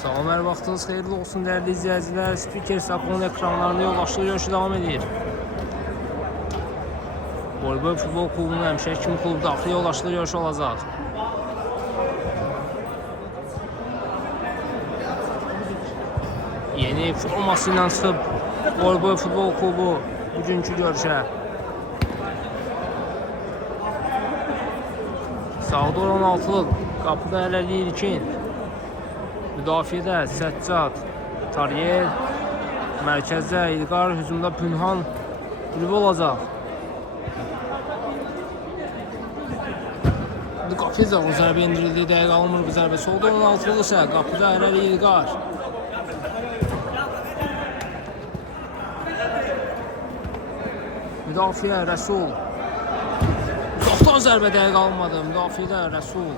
Salam, hər vaxtınız xeyirli olsun dəyərli izləyicilər. Spiker Sakon ekranlarında yoldaşlıq görüşü davam edir. Voleybol futbol klubunun həmişəki kimi klub daxili yoldaşlıq görüşü olacaq. Yeni forması ilə çıxıb Voleybol futbol klubu bugünkü görüşə. Sağda olan 16'lıq qapıda hələlik İlkin. Müdafiədə Səccad, Taryel, mərkəzdə İlqar, hücumda Pünhan qrubu olacaq. Qapıda o zərbə indirildiyi dəqiqə alınmır bu zərbə. Solda 16'lıq isə qapıda hələlik İlqar. Müdafiə Rəsul. Uzaqdan zərbə dəqiqə alınmadı. Müdafiədə Rəsul.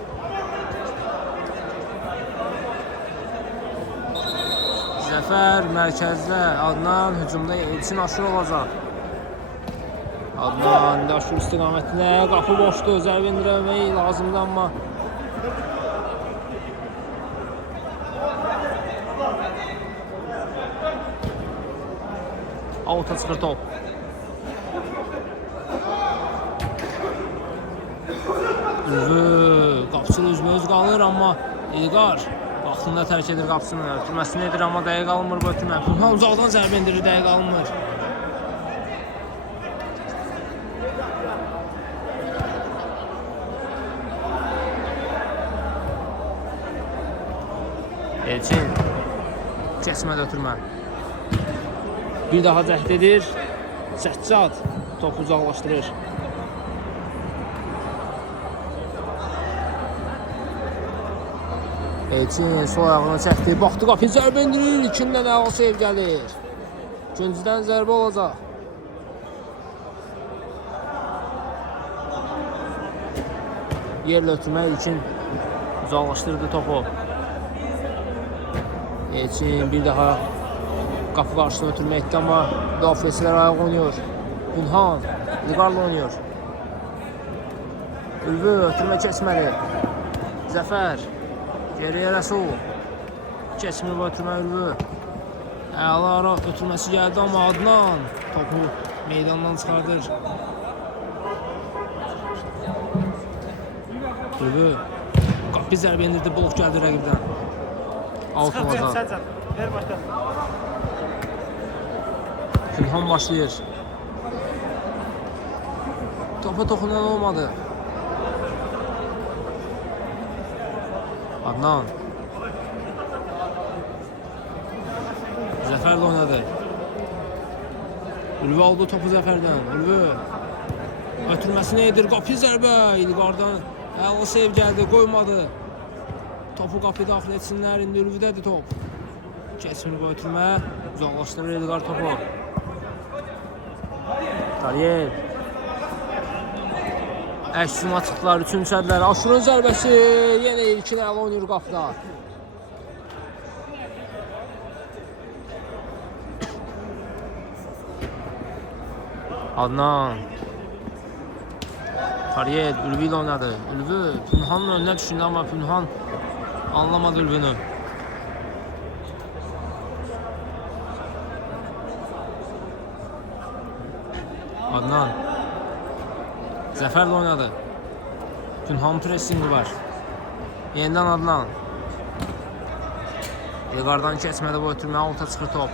Zəfər mərkəzdə Adnan, hücumda Elçin Aşur olacaq. Adnan Aşur istiqamətində, qapı boşdur, zərbə indirmək lazımdır amma avuta çıxır top. Qapıçı üzbəüz qalır amma İlqar vaxtında tərk edir qapısını, ötürməsini edir amma dəqiq alınmır bu ötürmə. Pünhan uzaqdan zərbə indirir, dəqiq alınmır. Elçin kəsmədə ötürmə. Bir daha cəhd edir. Səccad topu uzaqlaşdırır. Elçin sol ayağını çəkdi, baxdı qapı zərbə indirir, İlkindən əla sev gəlir. İkincidən zərbə olacaq. Yerlə ötürmə İlkin uzaqlaşdırdı topu. Elçin bir daha qapı qarşısına ötürmə etdi amma müdafiəçilər ayaq oynuyor. Pünhan İlqarla oynuyor. Ülvü ötürmə keçməli. Zəfər. Geriyə Rəsul. Keçmir bu ötürmə Ülvü. Əla ötürməsi gəldi amma Adnan topu meydandan çıxardır. Ülvü qapı zərbə indirdi, blok gəldi rəqibdən. Out olacaq. Pünhan başlayır. Topa toxunan olmadı. Adnan Zəfərlə oynadı. Ülvü aldı topu Zəfərdən. Ülvü ötürməsini edir. Qapı zərbə. İlqardan əla sev gəldi. Qoymadı. Topu qapı daxil etsinlər. İndi Ülvüdədir top. Keçmir bu ötürmə. Uzaqlaşdırır İlqar topu. Taryel. Əksuna çıxdılar, üçüncüdələr. Aşurun zərbəsi, yenə İlkin əla oynayır qapıda. Adnan. Taryel, Ülvü ilə oynadı. Ülvü, Pünhanın önünə düşündü amma Pünhan anlamadı Ülvünü. Adnan. Zəfərlə oynadı. Pünhan pressingi var. Yenidən Adnan. İlqardan keçmədi bu ötürmə, avuta çıxır top.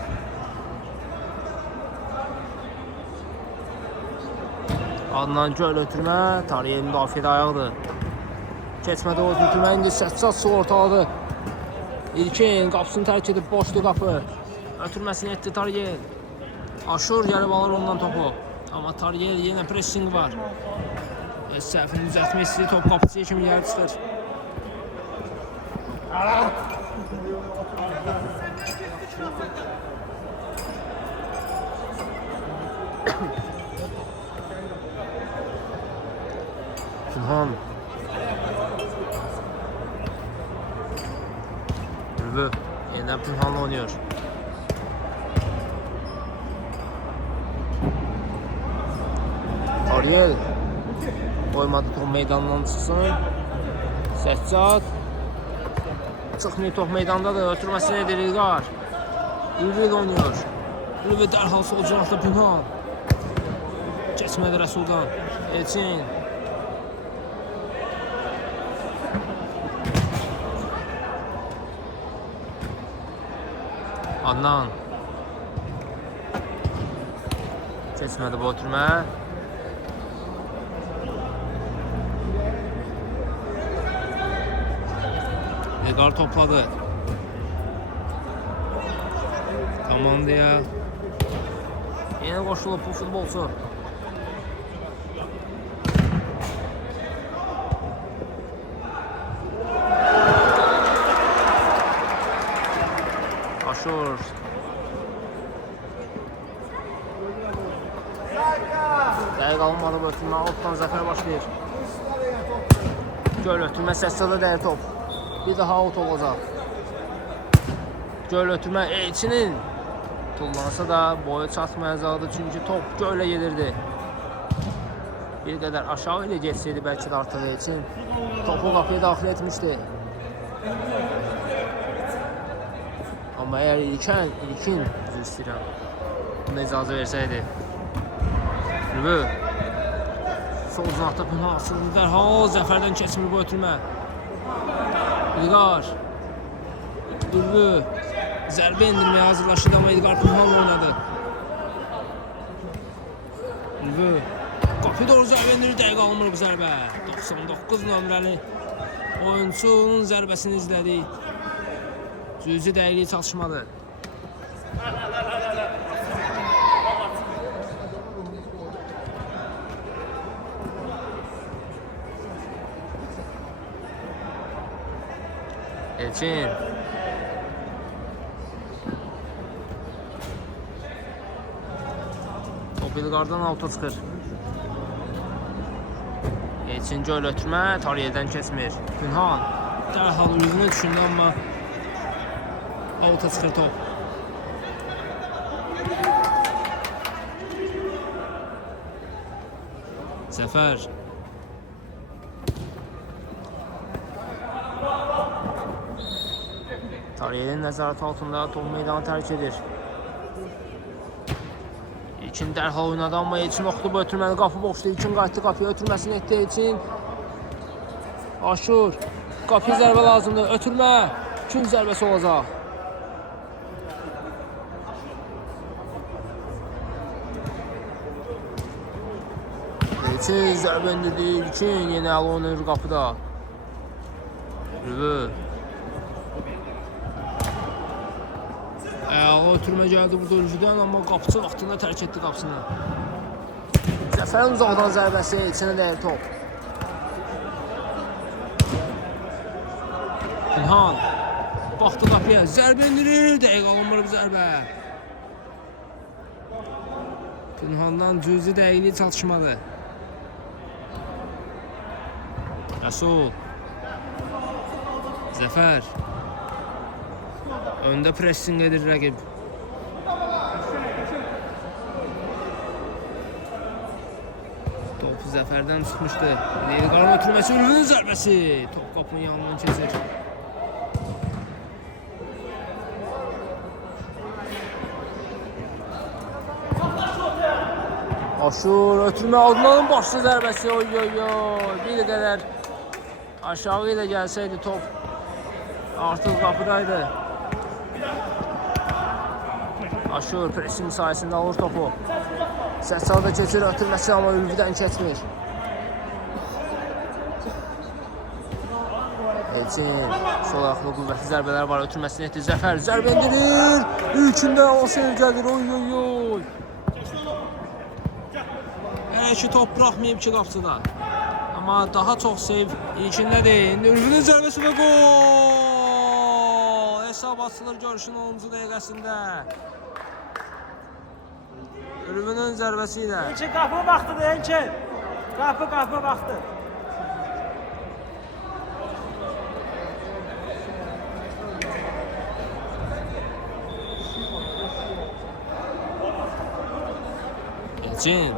Adnan göl ötürmə, Taryel müdafiədə ayaqdır. Keçmədi o ötürmə, indi Səccad su ortaladı. İlkin qapısını tərk edib boşdu qapı. Ötürməsini etdi Taryel. Aşur gəlib alır ondan topu. Amma Taryel yenə pressing var. Səhvini düzəltmək istəyir, top qapıcıya kimi gəlib çıxır. Pünhan. Ülvü yenə Pünhanla oynuyor. Taryel qoymadı top meydandan çıxsın. Səccad Çıxmayıb top meydandadır. Ötürməsini edir İlqar. İlqar oynuyor. İlqar dərhal sol cinahda Pünhan. Keçmədi Rəsuldan. Elçin. Adnan. Keçmədi bu ötürmə. İlqar topladı. Komandaya yeni qoşulub bu futbolçu. Aşur. Dəqiq alınmadı bu ötürmə. Altdan zəfər başlayır. Göl ötürmə səssədə dəyir top. Bir daha out olacaq. Göl ötürmə Elçinin. Tullansa da boyu çatmayacaqdı çünki top gölə gedirdi. Bir qədər aşağı ilə geçsəydi bəlkə də artıq Elçin topu qapıya daxil etmişdi. Amma əgər ilkin düz istəyirəm buna icazə versəydi. Rübü sol cinahda Pünhan asıldı dərhal zəfərdən keçmir bu ötürmə. İlqar Rübü zərbə indirməyə hazırlaşdı amma İlqar Pünhanla oynadı. Rübü qapı doğru zərbə indirir, dəqiq alınmır bu zərbə. 99 nömrəli oyunçunun zərbəsini izlədik. Cüzi dəqiqliyi çalışmadı. Elçin. Top İlqardan alta çıxır. Elçin göl ötürmə, Tariyədən keçmir. Pünhan dərhal uyğunu düşündü amma alta çıxır top. Zəfər. Tariyənin nəzarəti altında top meydanı tərk edir. İlkin dərhal oynadı amma Elçin oxudu bu ötürməni. Qapı boşdu. İlkin qayıtdı qapıya. Ötürməsini etdi Elçin. Aşur. Qapıya zərbə lazımdır. Ötürmə. Kün zərbəsi olacaq. Elçin zərbə indirdi. İlkin yenə əl oynayır qapıda. Rübü. Ötürmə gəldi burada ölücüdən amma qapıçı vaxtında tərk etdi qapısını. Zəfərin uzaqdan zərbəsi Elçinə dəyir top. Pünhan baxdı qapıya, zərbə indirir, dəqiq alınmır bu zərbə. Pünhandan cüzi dəqiqliyi çatışmadı. Rəsul. Zəfər. Öndə pressing edir rəqib. Top Zəfərdən çıxmışdı. İlqarın ötürməsi, Ürünün zərbəsi. Top qapının yanından keçir. Aşur ötürmə, Adnanın başlı zərbəsi. Oy. Bir qədər aşağı ilə gəlsəydi top artıq qapıdaydı. Aşur pressing sayəsində alır topu. Səssada keçir ötürməsi amma Ülvidən keçmir. Elçin sol ayaqlı qüvvətli zərbələr var. Ötürməsini etdi. Zəfər zərbə indirir. İlkindən o sev gəlir. Oy. Hələ ki top buraxmayıb ki qapıcıda. Amma daha çox sev ilkindədir. İndi Ülvinin zərbəsi və gol. Hesab açılır görüşün 10-cu dəqiqəsində. Ürünün zərbəsi ilə. İlkin qapı vaxtıdır, İlkin. Qapı vaxtı. İlkin.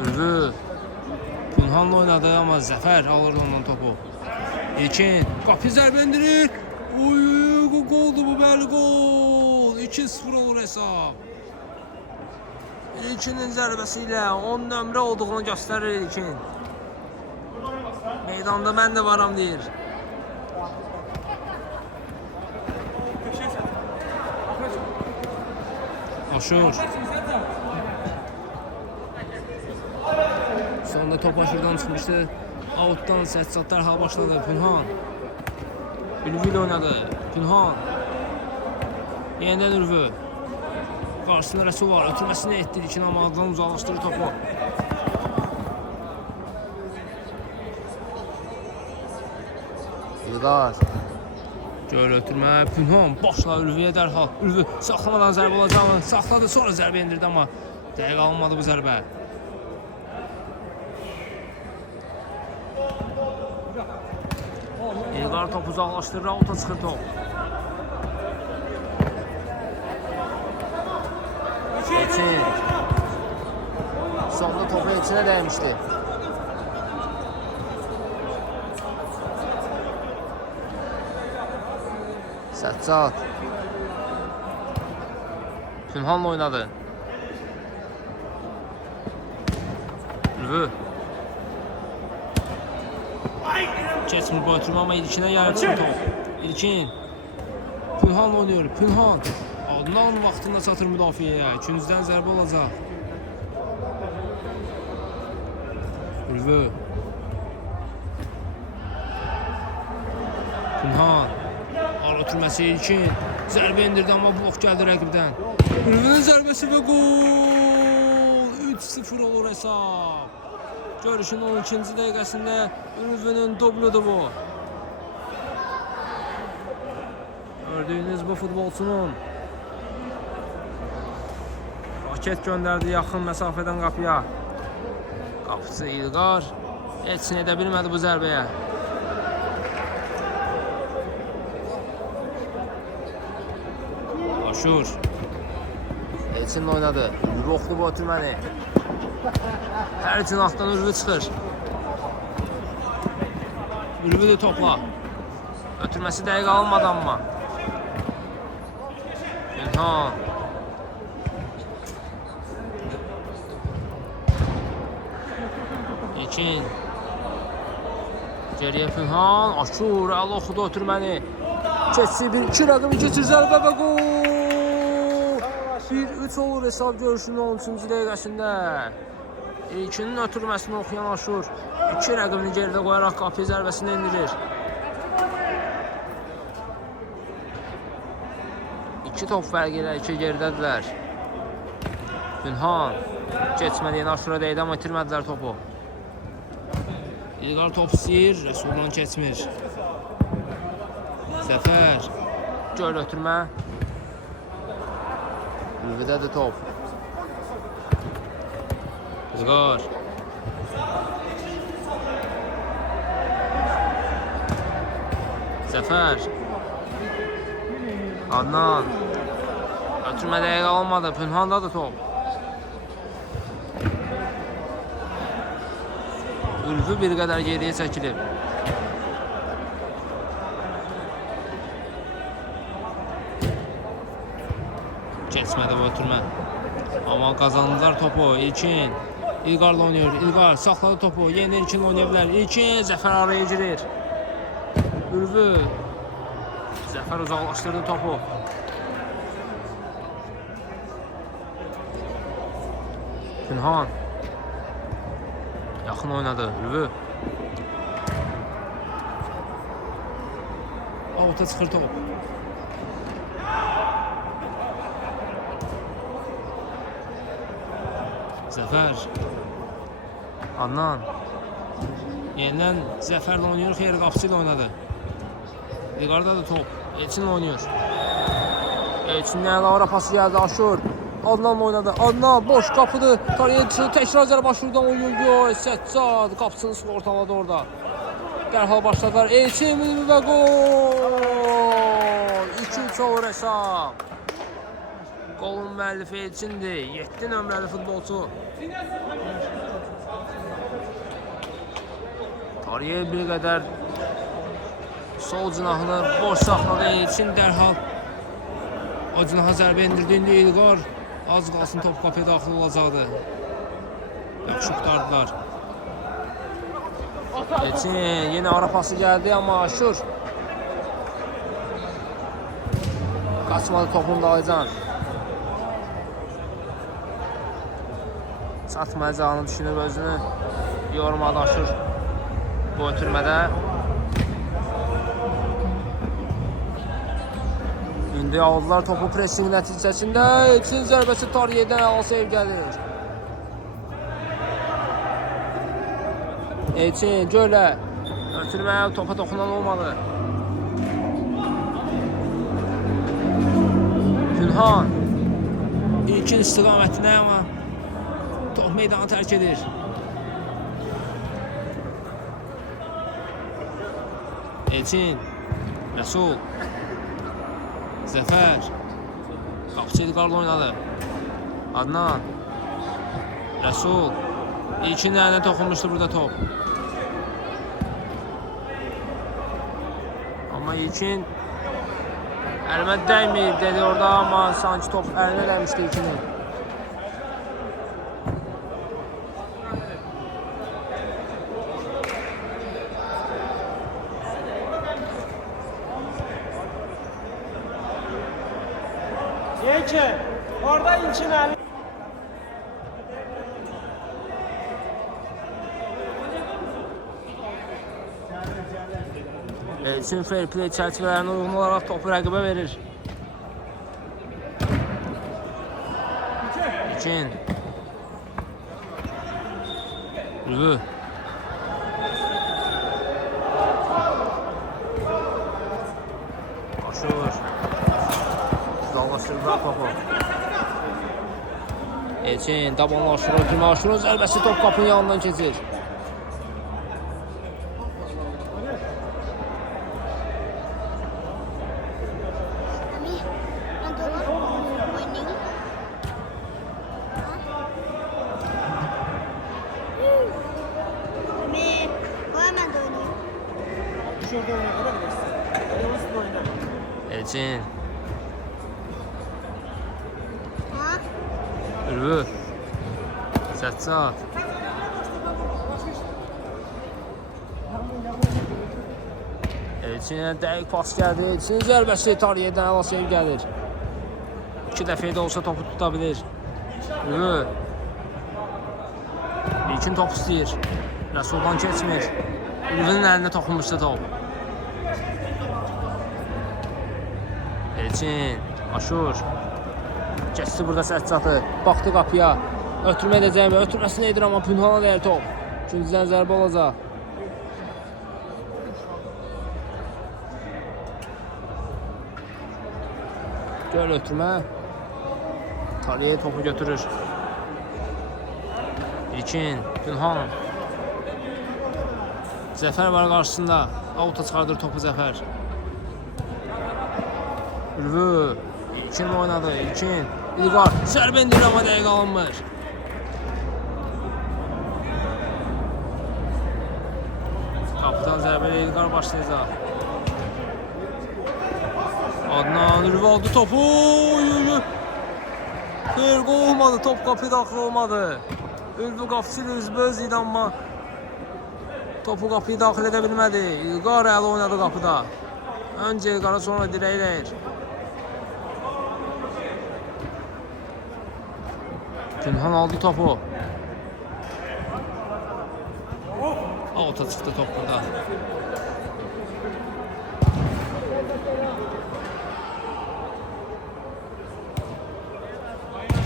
Ürvü. Pünhanla oynadı amma Zəfər alır ondan topu. İlkin qapı zərbə endirir. Oy, qoldur bu, bəli qol. 2-0 olur hesab. İlkinin zərbəsi ilə 10 nömrə olduğunu göstərir İlkin. Meydanda mən də varam deyir. Aşur. Sonunda top aşırdan çıxmışdı. Outdan Səccad dərhal başladı. Pünhan. Ülvü ilə oynadı. Pünhan. Yenidən Ülvü. Qarşısında Rəsul var. Ötürməsini etdi. İlkin amma adından uzaqlaşdırır topu. İlqar. Gör ötürmə. Pünhan başla Ülvüyə dərhal. Ülvü saxlamadan zərbə olacağını saxladı. Sonra zərbə indirdi amma dəqiq alınmadı bu zərbə. İlqar topu uzaqlaşdırır. Auta çıxır top. Elçin. Sonda topu Elçinə dəymişdi. Səccad. Pünhanla oynadı. Ülvü. Keçmir bu ötürmə amma İlkinə yarıçın top. İlkin. Pünhanla oynuyor. Pünhan. Adnan vaxtında çatır müdafiəyə. İkinciden zərbə olacaq. Ülvü. Pünhan. Al ötürməsi İlkin. Zərbə indirdi amma blok gəldi rəqibdən. Ülvünün zərbəsi və gol. 3-0 olur hesab. Görüşün 12-ci dəqiqəsində Ülvünün dubludur bu. Gördüyünüz bu futbolçunun raket gönderdi yaxın məsafədən qapıya. Qapıcı İlqar heç nə edə bilmədi bu zərbəyə. Aşur. Elçinlə oynadı. Ülvü oxlu bu ötürməni. Hər cinahdan Ülvü çıxır. Ülvü də topla. Ötürməsi dəqiq alınmadı amma. Pünhan. İlkin. Geriyə Pünhan. Aşur. Əl oxudu ötürməni. Keçsi 1-2 rəqimi keçir zərbə və gol. 1-3 olur hesab görüşünün 13-cü dəqiqəsində. İlkinin ötürməsini oxuyan Aşur 2 rəqimini geridə qoyaraq qapı zərbəsini endirir. 2 top fərq ilə 2 geridədirlər. Pünhan keçmədi, yeni Aşura dəydi amma itirmədilər topu. İlqar top istəyir, Rəsuldan keçmir. Zəfər. Göl ötürmə. Ülvüdədir top. İlqar. Zəfər. Adnan. Ötürmə dəqiq alınmadı. Pünhandadır top. Ülvü bir qədər geriyə çəkilib. Keçmədi bu ötürmə. Amma qazandılar topu. İlkin. İlqarla oynuyor. İlqar saxladı topu. Yeni İlkin oynaya bilər. İlkin. Zəfər araya girir. Ülvü. Zəfər uzaqlaşdırdı topu. Pünhan. Yaxın oynadı. Ülvü. Avuta çıxır top. Zəfər. Adnan. Yenidən Zəfərlə oynayır. Xeyr qapısı ilə oynadı. İlqardadır top. Elçinlə oynayır. Elçindən ara pası gəldi. Aşur. Adnanla oynadı. Adnan boş qapıdır. Tariyentisi təkrar zərb Aşurdan oynuyor. Səccad qapısını sığortaladı orada. Dərhal başladılar. Elçin və gol. 2-3 olur hesab. Qolun müəllifi Elçindir. 7 nömrəli futbolçu. Tariyə bir qədər Sol cinahını boş saxladı Elçin dərhal. O cinaha zərbə indirdiğinde İlqar az qalsın top qapıya daxil olacaqdı. Yaxşı qurtardılar. Elçin yine ara pası geldi ama Aşur kaçmadı topun Daycan. Çatmayacağını düşünüb özünü yormadı Aşur bu ötürmədə. İndi aldılar topu pressing nəticəsində. Elçin zərbəsi Tariye'dən əla sev gəlir. Elçin Gölə ötürməyə topa toxunan olmadı. Günhan ilkin istiqamətinə ama top meydanı tərk edir. Elçin Rəsul Zəfər qapıcı İlqarla oynadı. Adnan Rəsul İlkin əlinə toxunmuşdu burada top. Amma İlkin əlimə dəyməyib dedi orada, amma sanki top əlinə dəymişdi İlkinin. Elçin, orada İlçin Ali. Elçin fair play çərçivələrinə uyğun olaraq topu rəqibə verir. İlkin Rüvü Aşur Dallaşdırır topu. Elçin tabanla Aşur'a Aşur'un zərbəsi top qapının yanından keçir. Elçin Ürvü Səccad Elçinə dəqiq pas gəldi. Elçinin zərbəsi Tariye'dən əla sev gəlir. 2 dəfəyə də olsa topu tuta bilir. Ürvü İlkin top istəyir. Rəsuldan keçmir. Ürvünün əlinə toxunmuşdu top. Elçin Aşur keçdi burada Səccadı. Baxdı qapıya. Ötürmə edəcəkmi? Ötürməsini edir amma Pünhana dəyər top. İkinciden zərbə olacaq. Göl ötürmə. Tariye topu götürür. İlkin Pünhan. Zəfər var qarşısında. Auta çıxardır topu Zəfər. Ürvü İlkin oynadı. İlkin İlqar zərbə indirir amma dəqiq alınmır. Kaptan zərbə ilə İlqar başlayacaq. Adnan Ürvü aldı topu. Xeyr, qol olmadı. Top qapıya daxil olmadı. Ürvü qapıcı ilə üzbəüz idi amma topu qapıya daxil edə bilmədi. İlqar əli oynadı qapıda. Öncə İlqara sonra dirəyi dəyir. Pünhan aldı topu. Auta çıxdı top burada.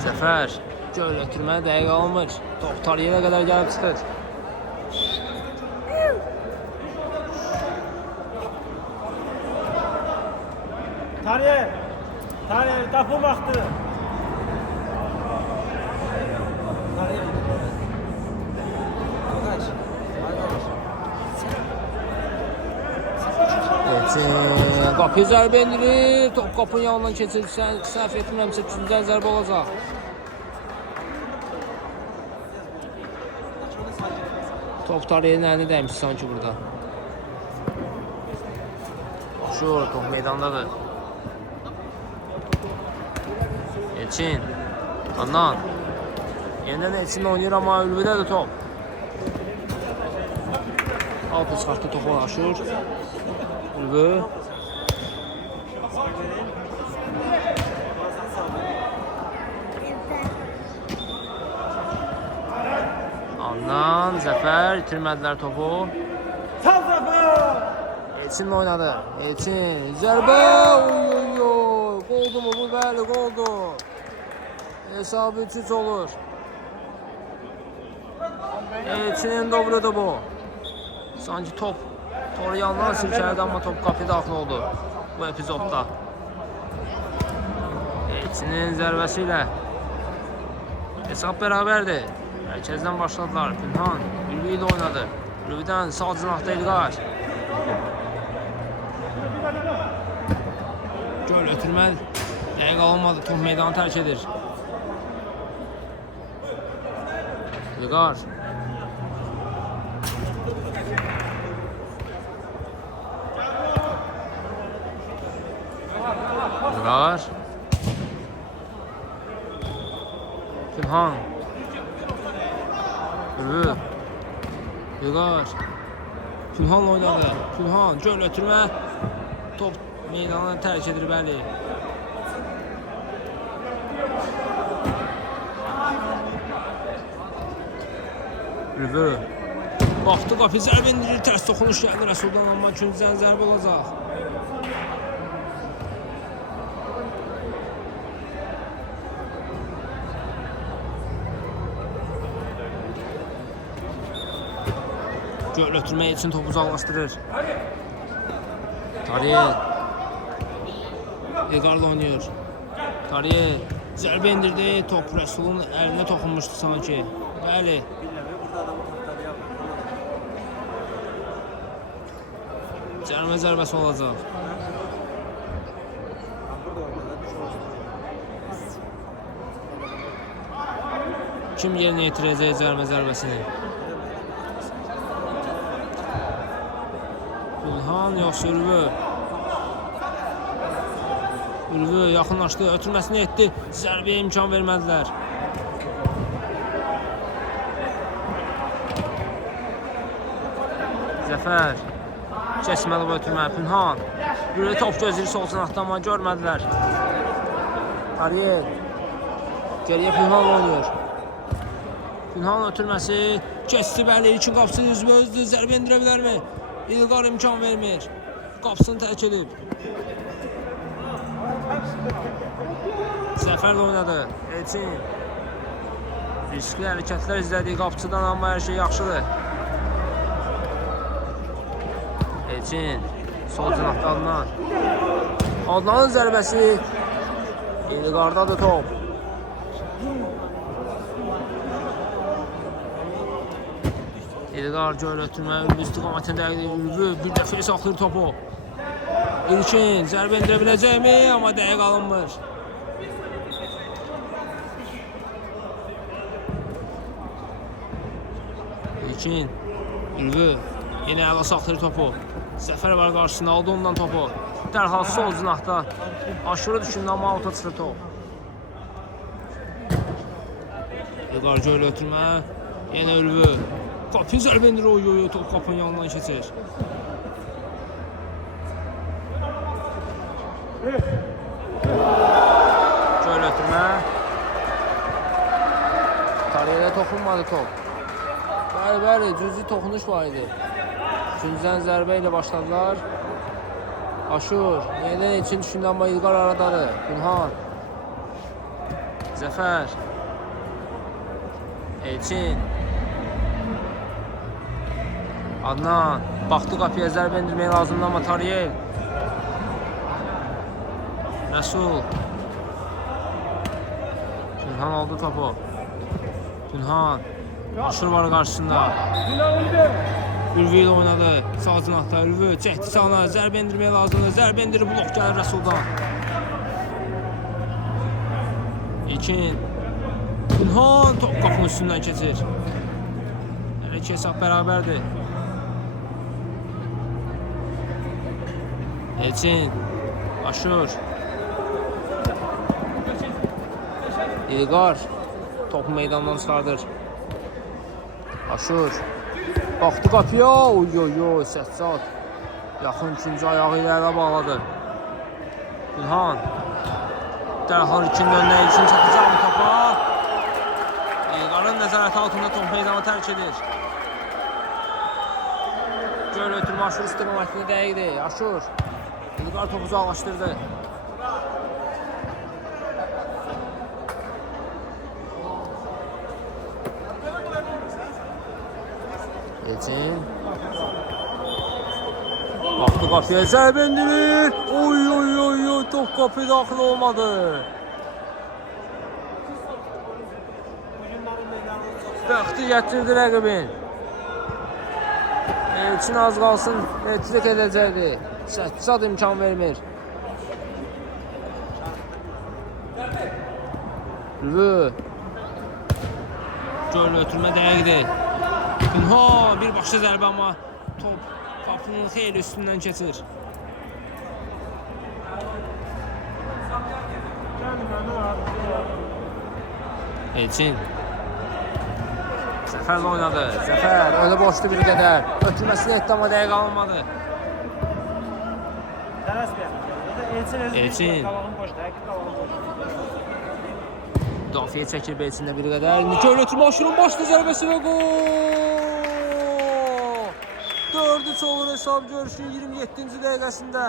Zəfər göl ötürmə dəqiq almır. Top Tariye'yə qədər gəlib çıxır. Tariye topu baxdı. Qapıya zərbə indirir. Top qapının yanından keçir. Səhv etmirəmsə 3-cü zərbə olacaq. Top Tariye'nin əlinə dəymiş sanki burada. Aşur top meydandadır. Elçin. Adnan. Yeniden Elçin oynayır ama Ülvi'de de top. Altı çıkarttı topu Aşur. Ülvi. Adnan, Zəfər itirmədilər topu. Elçin oynadı. Elçin zərbə. Oy oy oy. Qoldu mu bu? Bəli, qoldu. Hesabı 3-3 olur. Elçinin dobludur bu. Sanki top toru yandan silkələdi amma top qapıya daxil oldu bu epizodda. Elçinin zərbəsi ilə hesab bərabərdir. Mərkəzdən başladılar. Pünhan Ülvi ilə oynadı. Ülvidən sağ cinahda İlqar. Göl ötürməl. Dəqiq alınmadı. Top meydanı tərk edir. İlqar. İlqar. Pünhan. Ülvi. İlqar. Pünhan oynadı. Pünhan göl ötürmə. Top meydanı tərk edir, bəli. Ülvi. Baxdı qapı zərbə indirir. Tərs toxunuş gəldi Rəsuldan amma ikinciden zərbə olacaq. Göl ötürmək üçün topu uzaqlaşdırır. Tariyel. İlqarla oynayır. Tariyel. Zərbə indirdi. Top Rəsulun əlinə toxunmuşdu sanki. Bəli. Cərimə zərbəsi olacaq. Kim yerinə yetirəcək cərimə zərbəsini? Pünhan yoxsa Ülvi? Ülvi yaxınlaşdı, ötürməsini etdi. Zərbəyə imkan vermədilər. Zəfər. Keçməli bu ötürmə. Pünhan. Ülvi top gözləri sol cinahda amma görmədilər. Tariyel. Geriyə Pünhan oynayır. Pünhan ötürməsi. Keçdi, bəli. İlkin qapısı üzbə-üzdür. Zərbə indirə bilərmi? İlqar imkan vermir. Qapısını tərk edib. Zəfərlə oynadı. Elçin. Riskli hərəkətlər izlədiyi qapıcıdan amma hər şey yaxşıdır. Elçin. Sol cinahda Adnan. Adnanın zərbəsi. İlqardadır top. İlqar göl ötürmə, Ülvi istiqamətində dəqiq Ülvi bir dəfə saxlayır topu. İlkin zərbə indirə biləcəkmi? Amma dəqiq alınmır. İlkin, Ülvi yenə əla saxlayır topu. Zəfər var qarşısında, aldı ondan topu. Dərhal sol cinahda aşırı düşündü amma auta çıxır top. İlqar göl ötürmə, yenə Ülvi. Qapı zərbə indirir, oy top qapının yanından keçir. Göl ötürmə. Tariyelə toxunmadı top. Bəli, cüzi toxunuş var idi. Üçüncüdən zərbə ilə başladılar. Aşur, yenidən için düşündü amma İlqar aradadır. Pünhan. Zəfər. Elçin. Adnan. Baxdı qapıya zərbə indirmək lazımdı amma Tariyel. Rəsul. Pünhan aldı topu. Pünhan. Aşur var qarşısında. Ülvi ilə oynadı. Sağ cinahda Ülvi çəkdi sağına. Zərbə indirmək lazımdır. Zərbə indirib blok gəlir Rəsuldan. İlkin. Pünhan top qapının üstündən keçir. Hesab bərabərdir. Elçin. Aşur. İlqar. Topu meydandan çıxardır. Aşur. Baxdı qapıya. Oy oy oy. Səccad. Yaxın ikinci ayağı ilə ələ bağladı. İlhan. Dərhal ikinci önünə Elçin çatacaq mı topa? İlqarın nəzarəti altında top meydanı tərk edir. Göl ötürmə Aşur istiqamətini dəyiqdir. Aşur. İlqar topu uzaqlaşdırdı. Elçin. Baxdı qapıya, zərbə endirir. Oy oy oy oy, top qapıya daxil olmadı. Bəxti gətirdi rəqibin. Elçin az qalsın etrik edəcəkdi. Səccad imkan vermir. Rüvü. Göl ötürmə dəqiqdir. Pinhan bir başqa zərbə amma top qapının xeyli üstündən keçir. Elçin. Zəfərlə oynadı. Zəfər önü boşdu bir qədər. Ötürməsini etdi amma dəqiq alınmadı. Elçin. Müdafiə çəkir Elçində bir qədər. Göl ötürmə Aşurun başlı zərbəsi və gol! 4-3 olur hesab görüşün 27-ci dəqiqəsində.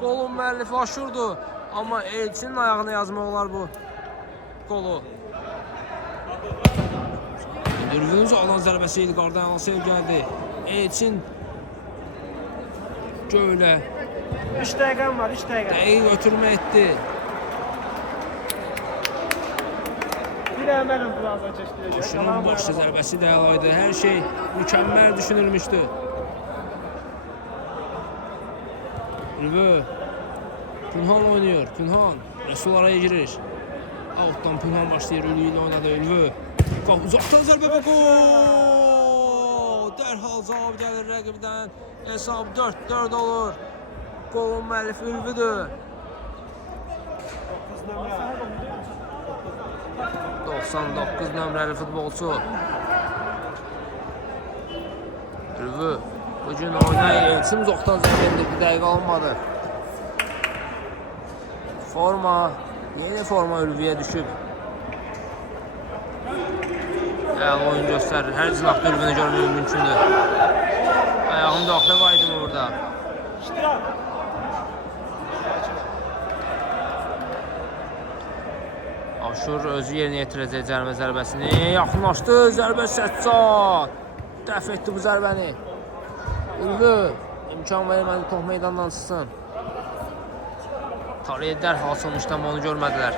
Qolun müəllifi Aşurdu. Amma Elçinin ayağına yazmaq olar bu qolu. Ürvünüz alan zərbəsi İlqardan Alsev gəldi. Elçin Gölə 3 dəqiqəm var, 3 dəqiqə. dəqiq ötürmə etdi. Bir əməlin plaza keçdirəcək. Aşurun başlı zərbəsi də əlaydı. Hər şey mükəmməl düşünülmüşdü. Ürvü Pinhan oynayır. Pinhan Resul araya girir. Altdan Pinhan başlayır. Ülvü ilə oynadı. Ülvü uzaqdan zərbə və gol! Dərhal cavab gəlir rəqibdən. Hesab 4-4 olur. Qolun müəllifi Ülvüdür. 99 nömrəli futbolçu. Ülvü bugün oynayır. Elçin uzaqdan zərbə endirdi. Dəqiq alınmadı. Yeni forma Ülvüyə düşüb. Oyun göstərir. Hər cinaqda Ülvünü görmək mümkündür. Ayağım daxil var idi burada. Aşur özü yerinə yetirəcək cərimə zərbəsini. Yaxınlaşdı. Zərbə Səccad. Dəf etdi bu zərbəni. Ülvü imkan vermədi top meydandan çıxsın. Tariyə dərhal açılmışdı amma onu görmədilər.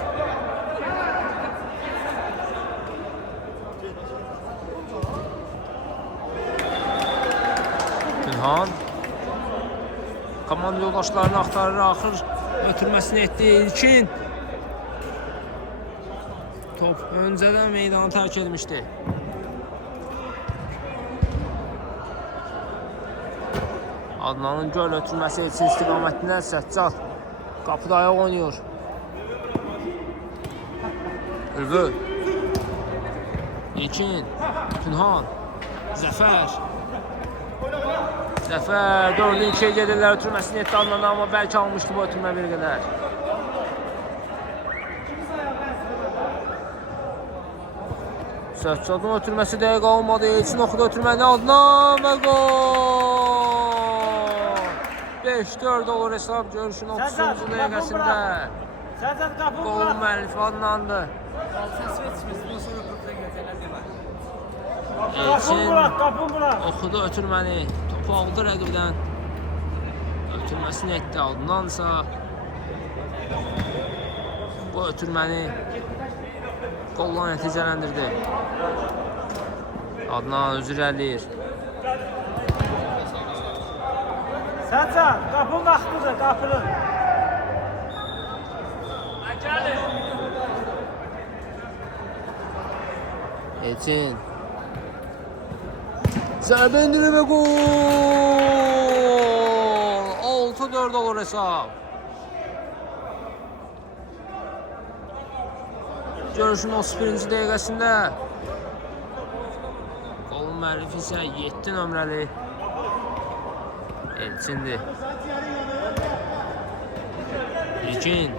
Pinhan komanda yoldaşlarını axtarır, axır ötürməsini etdi. İlkin top öncədən meydanı tərk etmişdi. Adnanın göl ötürməsi Elçin istiqamətindən Səccad qapıda ayaq oynuyor. Ülvü İlkin Pinhan Zəfər 4-ün 2-yə gedirlər, ötürməsini etdi Adnan'a amma bəlkə almışdı bu ötürmə bir qədər. Səccadın ötürməsi dəqiq olmadı. Elçin oxudu ötürməni Adnan və gol! 5-4 olur hesab görüşün 30-cu dəqiqəsində. Qolun müəllifi Adnan'dır. Elçin oxudu ötürməni. Topu aldı rəqibdən. Ötürməsini etdi. Adnansa bu ötürməni qolla nəticələndirdi. Adnan özür ələyir. Səccad, qapın vaxtıdır, qapının. Elçin zərbə endirir və gol! 6-4 4 olur hesab. Görüşün 31-ci dəqiqəsində. Qolun müəllifi isə 7 nömrəli Elçindir. İlkin.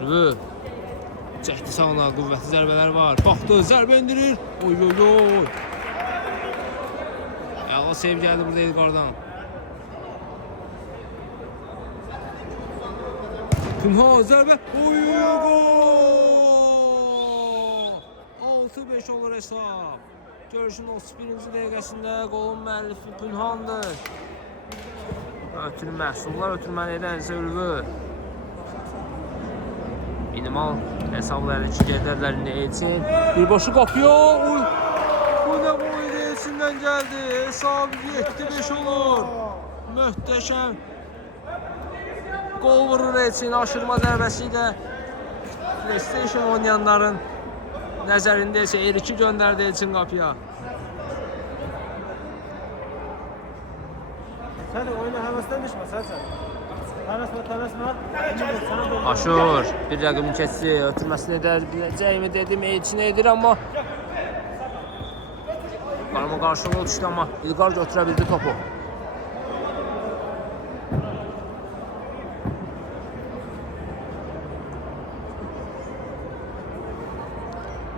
Ülvü. Çəkdi sağına, qüvvətli zərbələr var. Baxdı, zərbə indirir. Oy oy oy. Əla sev gəldi burada Edgar'dan. Pünhan zərbə. Oy gol. 6-5 olur hesab. Görüşün 31-ci dəqiqəsində qolun müəllifi Pünhandır. Məhsullar ötürməni edən isə Ülvü. Minimal hesabla 52 gedərlər indi Elçin. Birbaşa qapıya. Oy. Bu nə boydu Elçindən gəldi. Hesab 7-5 olur. Möhtəşəm. Qol vurur Elçin. Aşırma zərbəsi ilə PlayStation oynayanların nəzərində isə R2 göndərdi Elçin qapıya. Sen oyuna həvəsdən düşmə, sən. Tələsmə. Aşur bir rəqimin keçsi, ötürməsini edər biləcəyimi dedim, Elçinə edir amma qarma qarşılığa düşdü amma İlqar götürə bildi topu.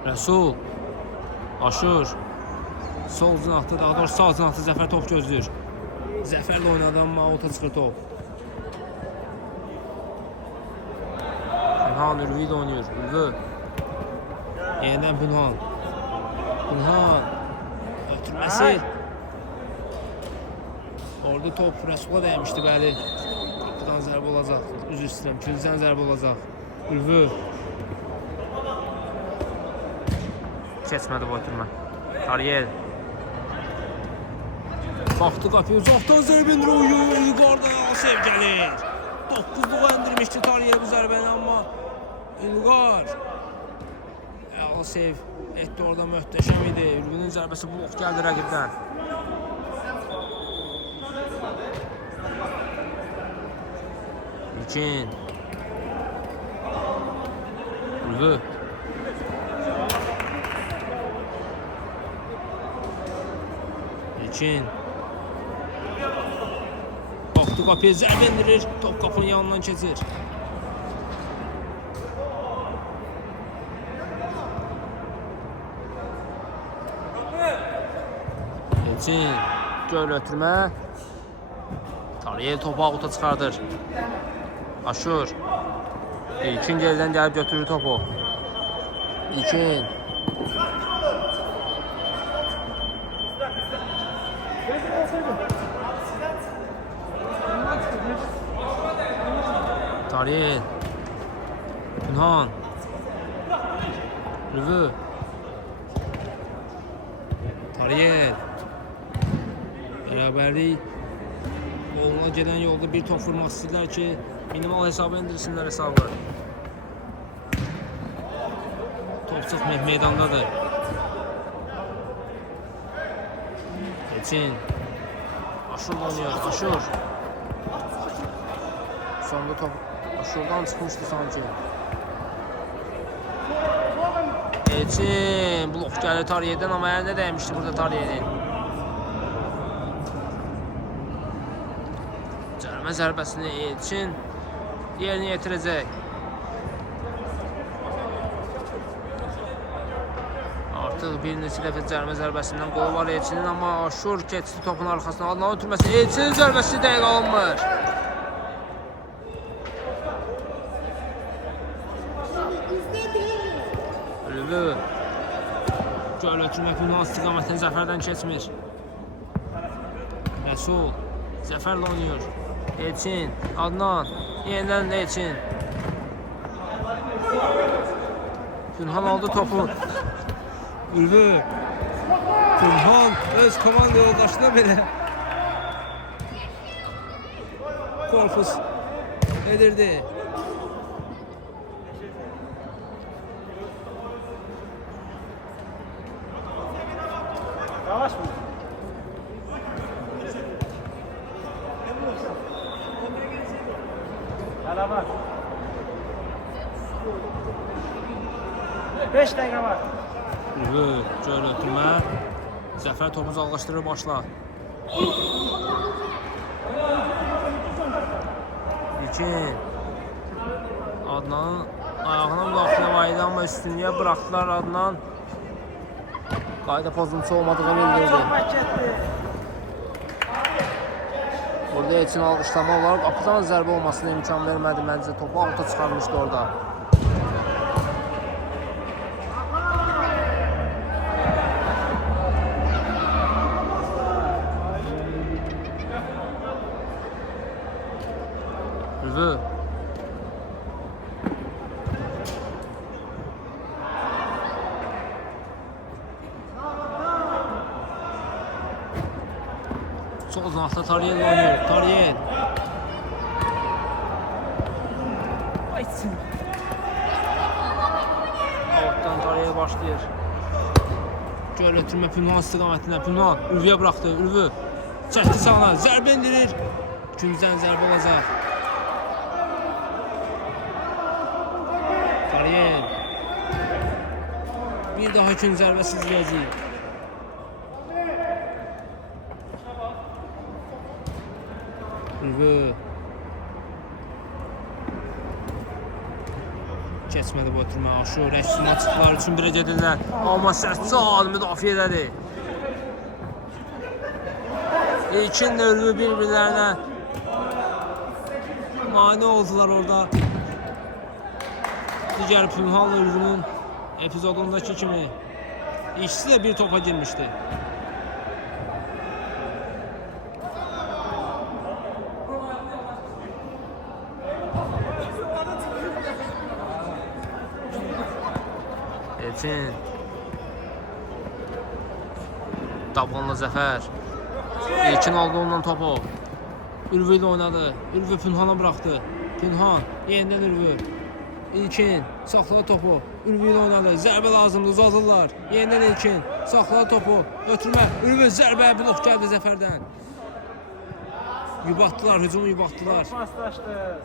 Rəsul Aşur sol cinahda, daha doğrusu sağ cinahda Zəfər top gözləyir. Zəfərlə oynadı amma ota çıxır top. Pünhan Ülvü ilə oynayır. Ülvü. Yeniden Pünhan. Pünhan. Ötürməsi. Orada top Rəsula dəymişdi bəli. Qapıdan zərbə olacaq. Üzr istəyirəm. Küldən zərbə olacaq. Ülvü. Keçmədi bu ötürmə. Tariyel. Baxdı qapıya uzaqdan zərbə indir. Oy İlqarda sev gəlir. 9'luğa indirmişdi Tariyel bu zərbəni amma İlqar. Əla sev etdi orada, möhtəşəm idi. Ülvünün zərbəsi blok gəldi rəqibdən. İlkin. Ülvü. İlkin. Baxdı qapıya zərbə indirir. Top qapının yanından keçir. Elçin. Göl ötürmə. Tariyel topu avuta çıxardır. Aşur. İlkin geriden gəlib götürür topu. İlkin. Tariyel. Pünhan. Ülvü. Tariyel. Beraberlik. Oğluna gelen yolda bir top vurmaq istəyirlər ki, minimal hesaba indirsinlər hesabı. Top çıx meydandadır. Elçin. Aşur oynuyor. Aşur. Sonunda top Aşurdan çıxmışdı sanki. Elçin. Blok gəlir Tariyel'dən amma əlinə dəymişdi burada Tariyel'in. Cərmə zərbəsini Elçin yerinə yetirəcək. Artıq bir neçə dəfə cərmə zərbəsindən qol var Elçinin amma Aşur keçdi topun arxasına. Adnan ötürməsi Elçinin zərbəsi dəqiq alınmır. Ülvü. Göl ötürmə Pünhan istiqamətən Zəfərdən keçmir. Rəsul. Zəfərlə oynuyor. Elçin. Adnan. Yenidən Elçin. Pünhan aldı topu. Ülvü. Pünhan öz komanda yoldaşına belə korpus edirdi. Yavaş mı? Hala var. 5 dakika var. Ürvü, göl ötürmə. Zəfər topu uzaqlaşdırır başla. İlkin. Adnanın ayağına müdaxilə var idi, amma üstünlüyə bıraktılar Adnan. Qayda pozuntusu olmadığını bildirdi. Çok maç etti. Burada Elçin alqışlama olaraq qapıdan zərbə olmasına imkan vermədi. Məncə topu alta çıxarmışdı orada. Ürvü. Sol uzaqda Tariyel oynuyor. Tariyel. Altdan Tariyel başlayır. Göl ötürmə Pünhan istiqamətində. Pünhan Ürvüyə buraxdı. Ürvü çəkdi sağına. Zərbə indirir. İkinciden zərbə olacaq. Tariyel. Bir daha ikinci zərbə sizləyəcək. Ürvü. Keçmədi bu ötürmə. Aşur, əksini çıxdılar üçün birə gedirlər. Amma Səccad müdafiə edədi. İlkin də Ürvü bir-birlərinə mane oldular orada. Digər Pünhan və Ürvünün epizodundakı kimi ikisi də bir topa girmişdi. Elçin. Tabanla Zəfər. İlkin aldı ondan topu. Ürvü ilə oynadı. Ürvü Pünhan'a bıraktı. Pünhan yenidən Ürvü. İlkin saxladı topu. Ürvü ilə oynadı. Zərbə lazımdı, uzadırlar. Yenidən İlkin saxladı topu. Ötürmə. Ürvü zərbə blok gəldi Zəfərdən. Yubatdılar, hücumu yubatdılar. Paslaştı.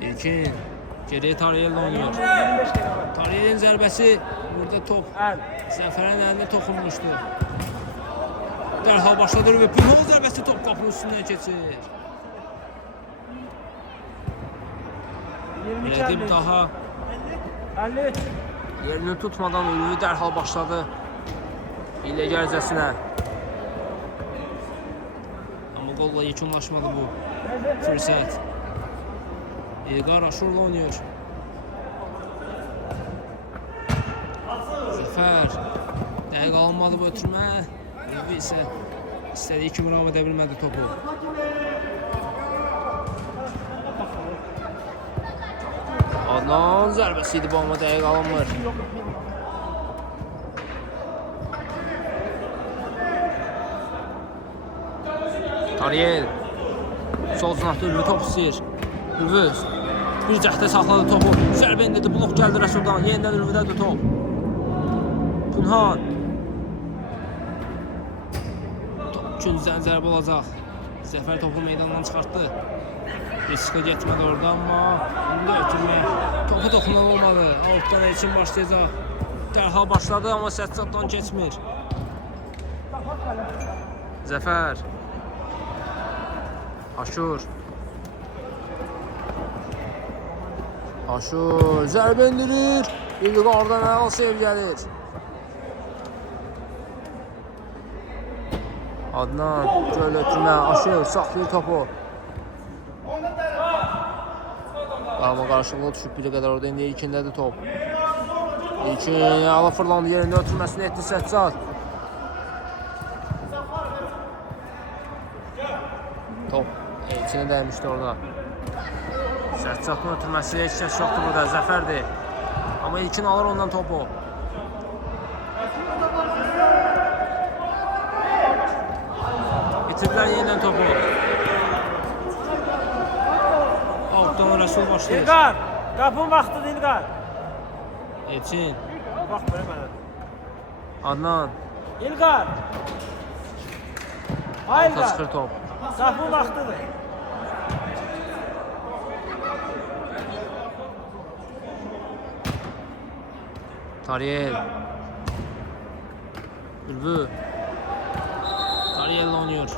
İlkin geriye Tariyel oynuyor. 25 dakika var. Tariyel'in zərbəsi burada top El. Zəfərin əlində toxunmuşdu. Dərhal başladı Ürvü. Pünhan zərbəsi top qapının üstündən keçir. 22 Redib 53. daha 53. yerini tutmadan Ürvü dərhal başladı hiləgərcəsinə. Amma qolla yekunlaşmadı bu fürsət. İlqar Aşurla oynuyor. Zəfər dəqiq alınmadı bu ötürmə. Ürvü isə istədiyi kimi mürav edə bilmədi topu. Adnan zərbəsi idi bu, amma dəqiq alınmır. Tariyel sol cinahda Ürvü top istəyir. Ürvü bir cəhdə saxladı topu. Zərbə indirdi, blok gəldi Rəsuldan. Yenidən Ürvüdədir top. Pünhan. Top ikinciden zərbə olacaq. Zəfər topu meydandan çıxartdı. Riskə getmədi orada, amma indi ötürmə. Topu toxunan olmadı. Altdan Elçin başlayacaq. Dərhal başladı, amma Səccaddan keçmir. Zəfər. Aşur. Aşur zərbə indirir. İlqardan əl sev gəlir. Adnan göl ötürmə. Aşur saxlayır topu. Amma qarşılıqlı düşüb bir qədər orada, indi İlkindədir top. İlkin əla fırlandı, yerində ötürməsini etdi Səccad. Top Elçinə dəymişdi orada. Səccadın ötürməsi heç kəs yoxdur burada, Zəfərdir. Amma İlkin alır ondan topu. Bitirdiler yenidən topu. Altdan Rəsul başlayır. İlqar. Qapın vaxtıdır İlqar. Elçin. Bax belə mənə. Adnan. İlqar. Hay Alta İlqar. çıxır top. Qapın vaxtıdır. Tariyel. Ülvü. Tariyel oynuyor.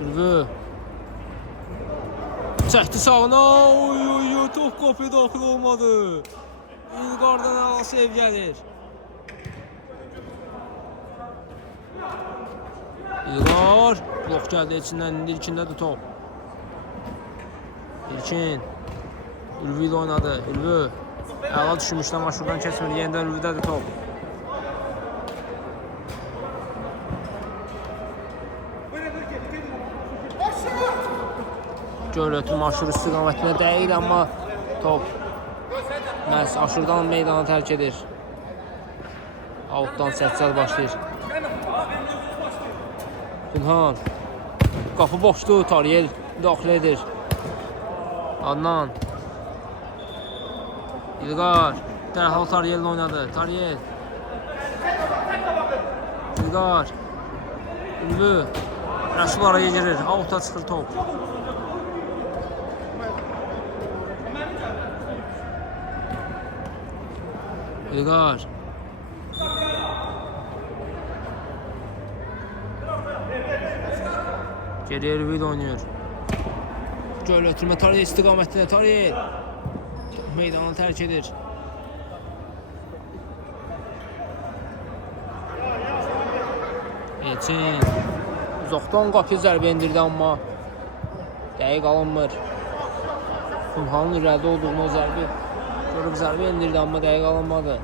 Ülvü. Çəkdi sağına. Oy, top qapıya daxil olmadı. İlqardan əla sev gəlir. İlqar. Blok gəldi içindən. İndi ilkindədir top. İlkin. Ülvü ilə oynadı. Ülvü. Əla düşmüşdən aşırıdan keçmir. Yenidən Ülvüdədir top. Görüntü aşırı istiqamətində deyil, amma top məhz aşırıdan meydanı tərk edir. Outdan səccəl başlayır. Pinhan. Qapı boşdur. Tariyel daxil edir. Adnan. İlqar. Dərhal Tariyel'lə oynadı. Tariyel. İlqar. Ülvü. Rəsul araya girir. Out'a çıxır top. İlqar. Geriye Ülvü ilə oynuyor. Göl ötürmə Tariyel istiqamətində. Tariyel. Meydanı tərk edir. Elçin. Uzaqdan qapıya zərbə indirdi, amma dəqiq alınmır. Pinhanın irəlidə olduğunu o zərbi görüb zərbə indirdi, amma dəqiq alınmadı.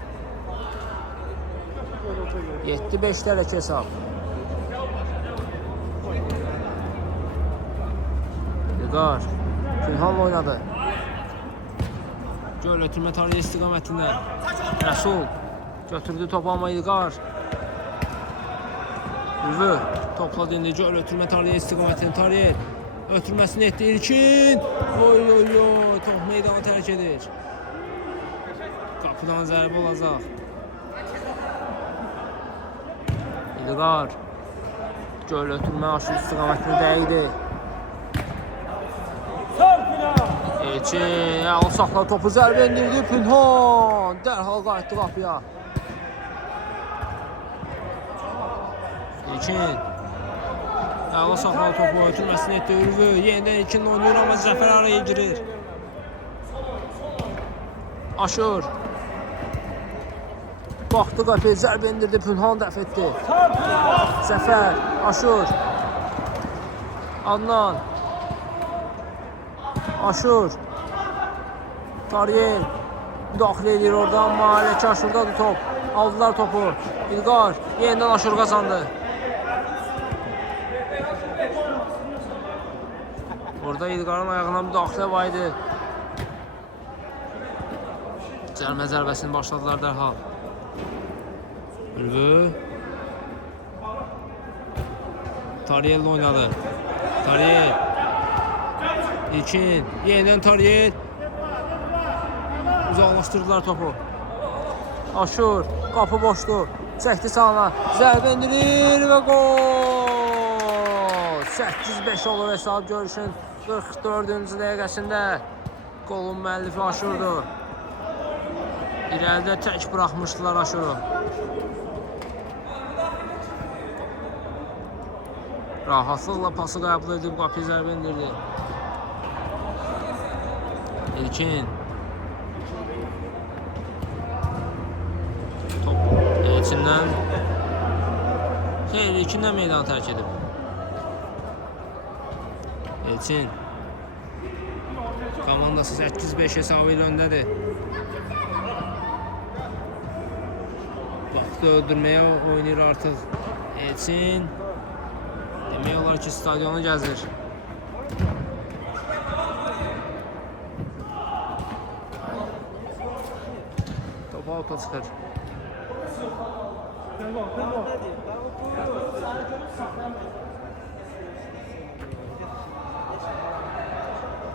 7-5 dərəcə hesab. İlqar. Pinhanla oynadı. Göl ötürmə Tariyel istiqamətində. Rəsul götürdü topu, amma İlqar. Ülvü topladı indi. Göl ötürmə Tariyel istiqamətində. Tariyel ötürməsini etdi. İlkin. Oy. Top meydanı tərk edir. Qapıdan zərbə olacaq. İlqar. Göl ötürmə aşırı istiqamətində dəydi. Elçin əla saxladı topu, zərbə indirdi. Pinhan dərhal qayıtdı qapıya. İlkin əla saxladı topu, ötürməsini etdi. Ülvü yenidən İlkin oynuyor, amma Zəfər araya girir. Aşır. Baxdı qapıya, zərbə indirdi. Pinhan dəf etdi. Zəfər, Aşır. Adnan. Aşır. Tariyel daxil edir orada, amma Ələkə Aşırdadır top. Aldılar topu. İlqar yenidən Aşır qazandı. Orada İlqarın ayağına müdaxilə var idi. Cəlmə zərbəsini başladılar dərhal. Ülvü. Tariyel oynadı. Tariyel. İlkin. Yenidən Tariyel. Uzaqlaşdırdılar topu. Aşır. Qapı boşdur. Çəkdi sağına. Zərbə indirir və gol. 8-5 olur hesab. Görüşün 44-cü dəqiqəsində qolun müəllifi Aşırdır. İrəlidə tək buraxmışdılar Aşırı. Rahatlıqla pası qəbul edib qapıya zərbə indirdi. İlkin. Top Elçindən. Xeyr, İlkindən meydanı tərk edib. Elçin. Komandası 8-5 hesabı ilə öndədir. Vaxtı öldürməyə oynayır artıq Elçin. Demək olar ki, stadionu gəzir. Topu alta çıxır.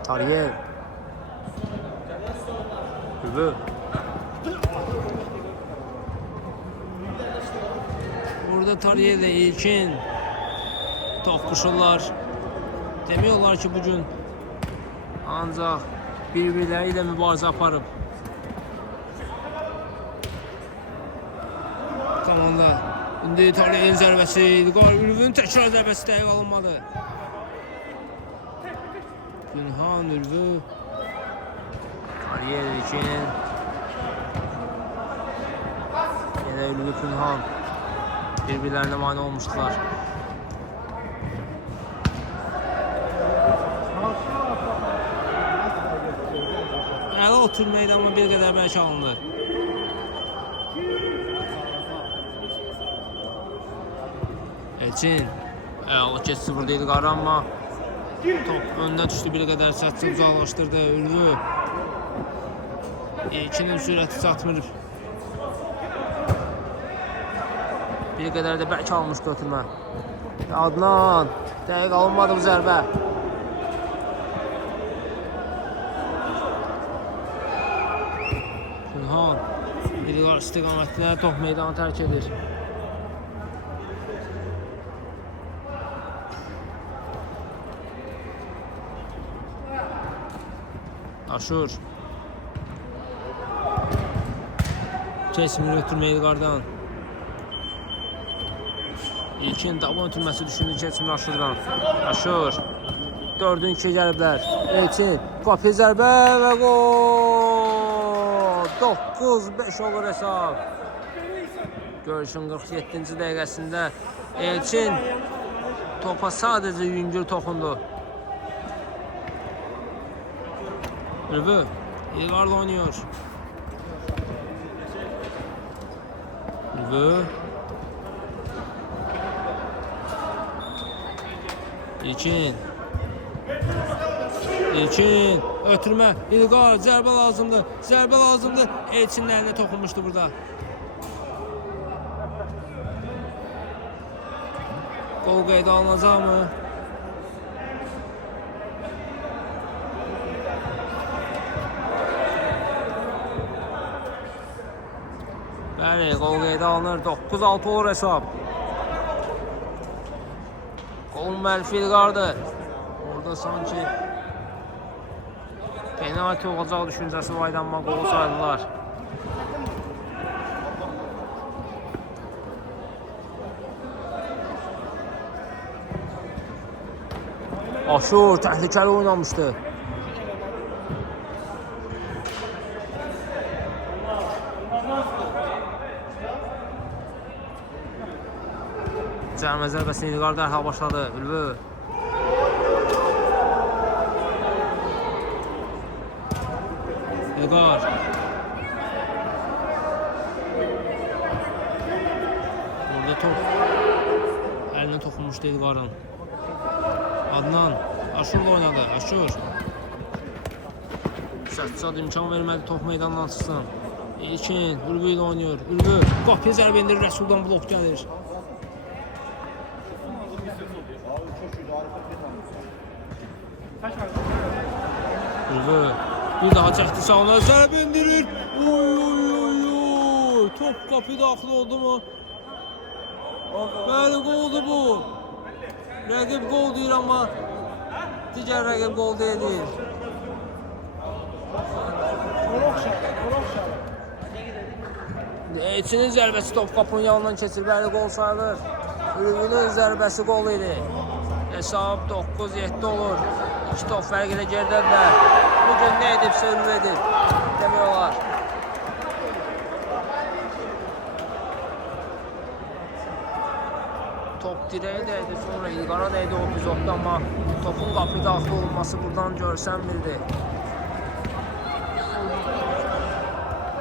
Tariyel. Ülvü. Burada Tariyel ile İlkin toqquşurlar. Demək olar ki, bugün ancaq bir-birləri ilə mübarizə aparıb. komanda. İndi Tariye'nin zərbəsi. Ülvün təkrar zərbəsi dəqiq alınmadı. Günhan Ülvü. Tariye için. Yine Ülvü Günhan. Birbirlerine mani olmuştular. Əla oturmaydı ama bir qədər bəlkə alındı. Elçin. Əla keç 0'daydı qara amma top öndən düşdü, bir qədər sətçi uzaqlaşdırdı. Ülvü. İlkinin sürəti çatmır. Bir qədər də bəlkə almış götürmə. Adnan. Dəqiq alınmadı bu zərbə. Günhan. İlqar istiqamətlə top meydanı tərk edir. Aşur. Kesmir ötürmə İlqardan. İlkin daban ötürməsi düşündü Kesmir Aşurdan. Aşur. 4'ün 2 gəliblər. Elçin. Qapı zərbə və gol. 9-5 olur hesab. Görüşün 47-ci dəqiqəsində Elçin topa sadəcə yüngül toxundu. Ülvü İlqarla oynuyor. Ülvü. İlkin. Ötürmə. İlqar zərbə lazımdır. Zərbə lazımdır. Elçinin əlinə toxunmuşdu burada. Gol qeydə alınacaq mı? Bəli, gol qeydə alınır. 9-6 olur hesab. Golun müəllifi İlqardır. Orada sanki penalti olacaq düşüncəsi var idi, amma qolu saydılar. Aşur təhlükəli oynamışdı. Cərimə zərbəsini İlqar dərhal başladı. Ülvü. İlqar. Burada top əlinə toxunmuşdu İlqarın. Adnan. Aşurla oynadı. Aşur. Səccad imkan vermədi top meydandan çıxsın. İlkin. Ülvü ilə oynuyor. Ülvü. Qapıya zərbə endirir. Rəsuldan blok gəlir. Ülvü. Bir daha çəkdi sağına. Zərbə endirir. Oy. Top qapı daxil oldu mu? Bəli, qoldu bu. Rəqib qol deyir amma digər rəqib qol deyil. Elçinin zərbəsi top qapının yanından keçir. Bəli, qol sayılır. Ülvünün zərbəsi qol idi. Hesab 9-7 olur. 2 top fərq ilə geridədirlər. Bugün nə edibsə Ülvü edib demək olar. Top direğe değdi, sonra İlqara değdi o epizodda, amma topun qapı daxil olması buradan görsənmirdi.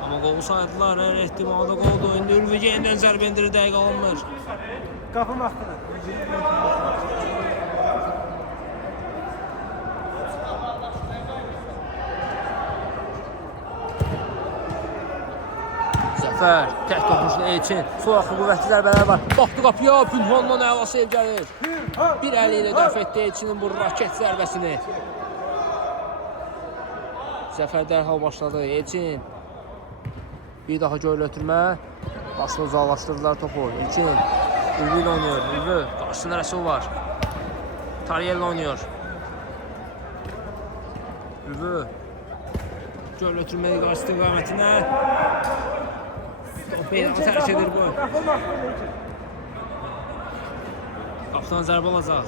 Amma qolu saydılar, hər ehtimalda qoldu. İndi Ülvü yenidən zərbə endirir, dəqiq alınmır. Qapı vaxtıdır. Zəfər, tək toxunuşlu Elçin, sol axı qüvvətli zərbələr var. Baxdı qapıya, Pünhandan əla sev gəlir. Bir əli ilə dəf etdi Elçinin bu raket zərbəsini. Zəfər dərhal başladı. Elçin. Bir daha göl ötürmə. Başla uzaqlaşdırdılar topu. İlkin. Ülvü ilə oynuyor. Ülvü. Qarşısında Rəsul var. Tariye ilə oynuyor. Ülvü. Göl ötürməyi qarşı istiqamətinə. Top meydanı tərk edir bu. Qapı baxdı İlkin. Qapıdan zərbə alacaq.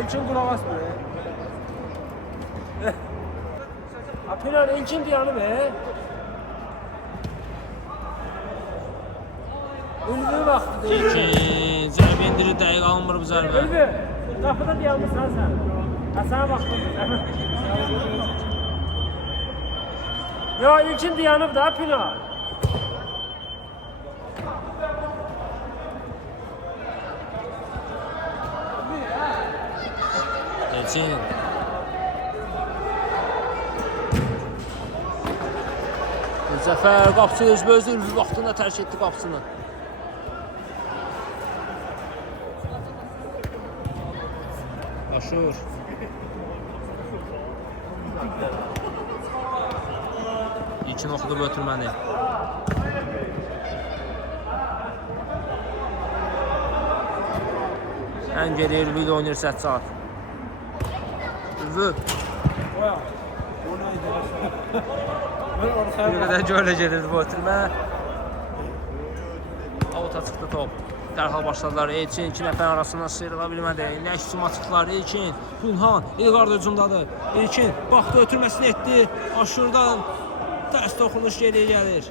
İlkin qulaq asmır. Apinan İlkin diyanı be. Ülvü vaxtı değil. İlkin zərbə indirir, dəqiq alınmır bu zərbə. Ülvü, qapıda dayanmışsan sən. Sana baxdım. Yo, İlkin dayanıb da Apinan. Elçin. Zəfər qapıçı özü Ülvi vaxtında tərk etdi qapısını. Aşur. İlkin oxudu ötürməni. Ən geri Ülvi ilə oynayır Səccad. Ülvi. Bir qədər gölə gedirdi bu ötürmə. Avuta çıxdı top. Dərhal başladılar. Elçin 2 nəfər arasından sıyrıla bilmədi. Nə hücuma çıxdılar. İlkin, Pulhan, İlqar da hücumdadır. İlkin baxdı ötürməsini etdi. Aşurdan tərs toxunuş geriyə gəlir.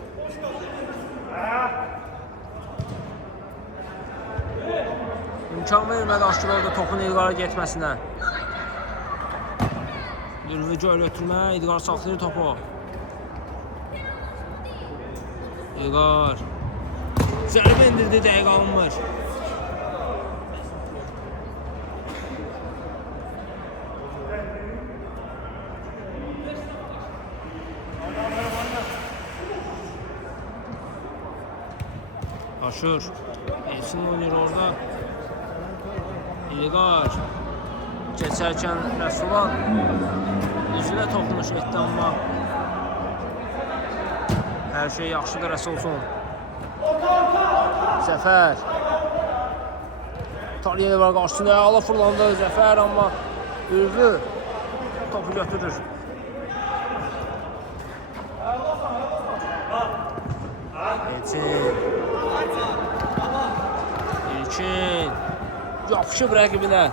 İmkan vermədi Aşur orada topun İlqara getməsinə. Ülvi göl ötürmə, İlqar saxlayır topu. İlqar zərbə indirdi, dəqiq alınmır. Aşur Elçin oynayır orada. İlqar keçərkən Rəsulan üzünə toxunuş etdi, amma hər şey yaxşıdır Rəsulsun. Zəfər Taliyev var qarşısında, ala fırlandı Zəfər, amma Ülvi topu götürür. İlkin yapışıb rəqibinə,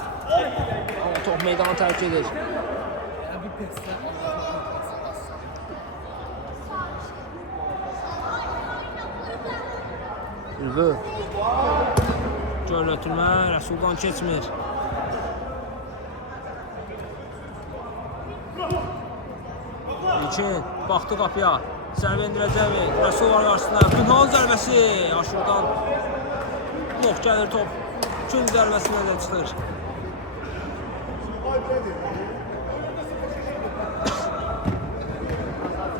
amma top meydanı tərk edir. Ülvi göl ötürmə, Rəsuldan keçmir. İlkin baxdı qapıya, zərbə indirəcək, Rəsul var qarşısında, Pünhan zərbəsi, Aşurdan blok gəlir top, Gün zərbəsinə də çıxır.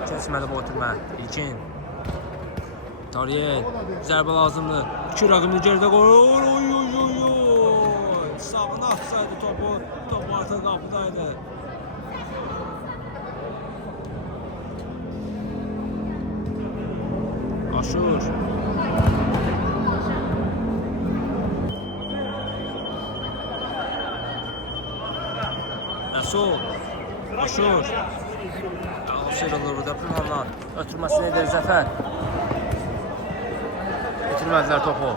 Keçmədi bu ötürmə, İlkin Tariyen zərbə lazımdır. 2 rəqimli geridə qoyur. Sağına atsaydı topu, top artıq qapıdaydı. Aşur. Rəsul. Aşur. Sıyrılır burada Pünhanla. Ötürməsini edir Zəfər. Bitirmədilər topu.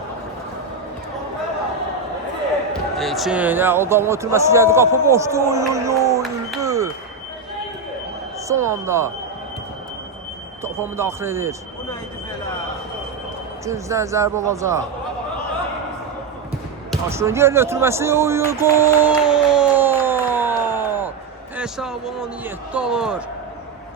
Elçin, adam ötürməsi gəldi, qapı boşdu. Ülvi. Son anda topa müdaxilə edir. Güncdən zərbə olacaq. Aşurun yerlə ötürməsi, gol! Hesab 17 olur.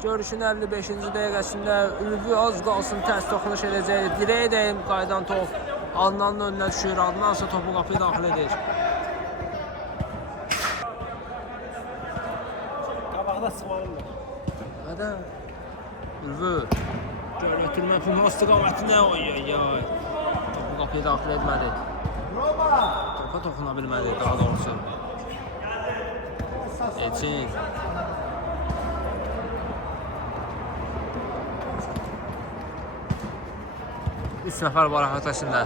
Görüşün 55-ci dəqiqəsində Ülvi az qalsın tərs toxunuş edəcəkdir. Direyə dəyim qaydan top Adnanın önünə düşür. Adnan isə topu qapıya daxil edir. Qabaqda sıxmalımdır. Hədə Ülvi göl ötürmə Pünhan istiqamətində. Topu qapıya daxil etmədi. Topa toxuna bilmədi daha doğrusu. Elçin. Üç nəfər var əhatəsində.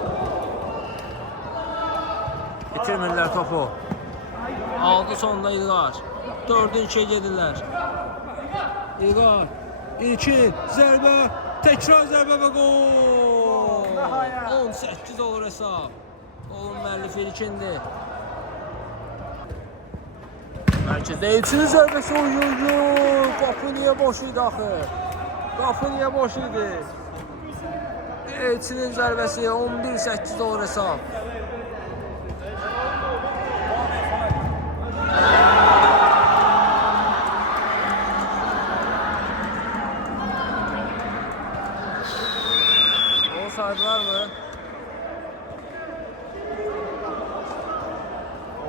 Bitirmirlər topu. Aldı sonunda İlqar. 4-2-yə gedirlər. İlqar. İlkin. Zərbə. Təkrar zərbə və gol. 18 olur hesab. Golun müəllifi İlkindir. Mərkəzdə Elçinin zərbəsi oyuncu. Qapı niyə boş idi axı? Qapı niyə boş idi? Elçinin zərbəsi 11-8 olur hesab. O saydılar mı?